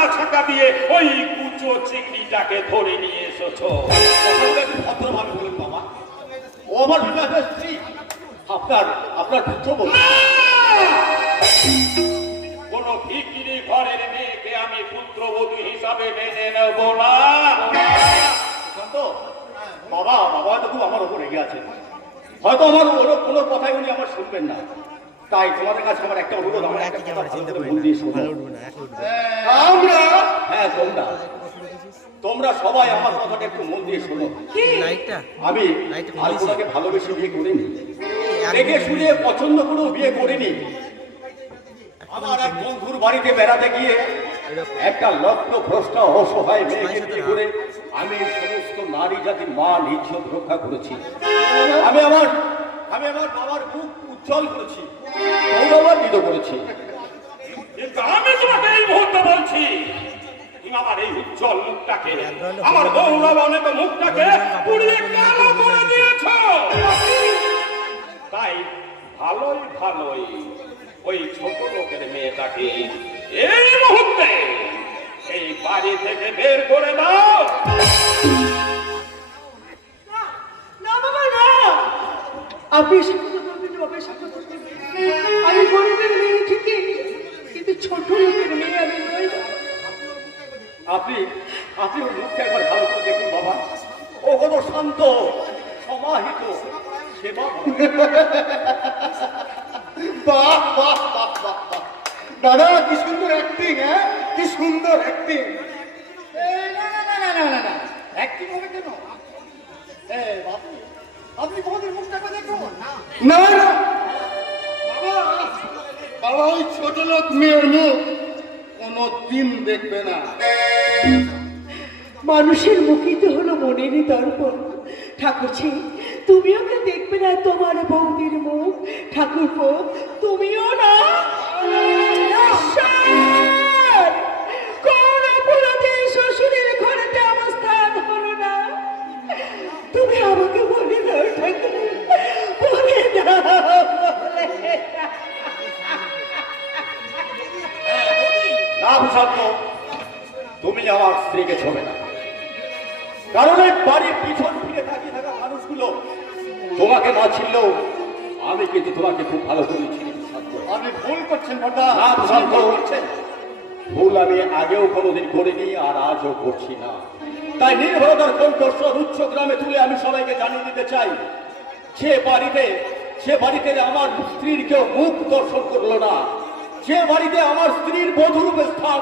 গামছা ছাকা দিয়ে ওই কুচো চিংড়িটাকে ধরে নিয়ে এসেছো। ভদ্রভাবে বলুন বাবা, ও আমার বিবাহের স্ত্রী, আপনার আপনার পুত্র বলুন। কোন ভিখিরি ঘরের মেয়েকে আমি পুত্রবধূ হিসাবে মেনে নেব না। শান্ত, বাবা বাবা তো খুব আমার ওপর রেগে আছেন, হয়তো আমার কোনো কথাই উনি আমার শুনবেন না। তাই তোমাদের কাছে আমার একটা অনুরোধ, আমার একটা কথা ভালো করে মন দিয়ে শোনো। আমরা, হ্যাঁ তোমরা সবাই আমার কথাটা একটু মন দিয়ে শোনো। আমি আলপনাকে ভালোবেসে বিয়ে করিনি, দেখে শুনে পছন্দ করেও বিয়ে করিনি। আমার এক বন্ধুর বাড়িতে বেড়াতে গিয়ে একটা লগ্ন ভ্রষ্ট অসহায় মেয়েকে বিয়ে করে আমি সমস্ত নারী জাতির মান ইজ্জত রক্ষা করেছি। আমি আমার বাবার মুখ উজ্জ্বল করেছি, গৌরবান্বিত করেছি। কিন্তু আমি তোমাকে এই মুহূর্তে বলছি, তুমি আমার এই উজ্জ্বল মুখটাকে, আমার গৌরবান্বিত মুখটাকে পুড়িয়ে কালো করে দিয়েছ। তাই ভালোই ওই ছোট লোকের মেয়েটাকে এই মুহূর্তে এই বাড়ি থেকে বের করে দাও। না বাবা না, আপনি এসব কথা বলবেন না বাবা, এসব কথা বলবেন না। আমি গরিবের মেয়ে ঠিকই, কিন্তু ছোট লোকের মেয়ে আমি নই। আপনি ওর মুখটা একবার ভালো করে দেখুন বাবা, ও কত শান্ত সমাহিত সেবা। বাহ বাহ বাহ বাহ বাহ, দাদা কি সুন্দর অ্যাক্টিং, হ্যাঁ কি সুন্দর অ্যাক্টিং। না না না না না না না, অ্যাক্টিং হবে কেন? বাবু আপনি তোমাদের মুখটাকে দেখুন। না না বাবা, বাবা ওই ছোট লোক মেয়ের মুখ কোনো দিন দেখবে না। মানুষের মুখই তো হলো মনেরই দর্পণ। ঠাকুরছি, তুমি ওকে দেখবে না তোমার বৌদির মুখ। ঠাকুরপো, তুমিও না। কোন অপরাধে শ্বশুরের ঘরেতে আমার স্থান হলো না? তুমি আমাকে বলে দাও ঠাকুর, বলে দাও, বলে দাও। না প্রশান্ত, তুমি আমার স্ত্রীকে ছোবে না, কারণ এই বাড়ির পিছন ফিরে তাকিয়ে থাকা মানুষগুলো তোমাকে না ছিললেও আমি কিন্তু তোমাকে খুব ভালো করে চিনি প্রশান্ত। আপনি ভুল করছেন বড়দা। না প্রশান্ত, ভুল আমি আগেও কোনোদিন করিনি আর আজও করছি না। তাই নির্ভরতার কণ্ঠস্বর উচ্চ গ্রামে তুলে আমি সবাইকে জানিয়ে দিতে চাই, সে বাড়িতে আমার স্ত্রীর কেউ মুখ দর্শন করলো না, যে বাড়িতে আমার স্ত্রীর বধূরূপে স্থান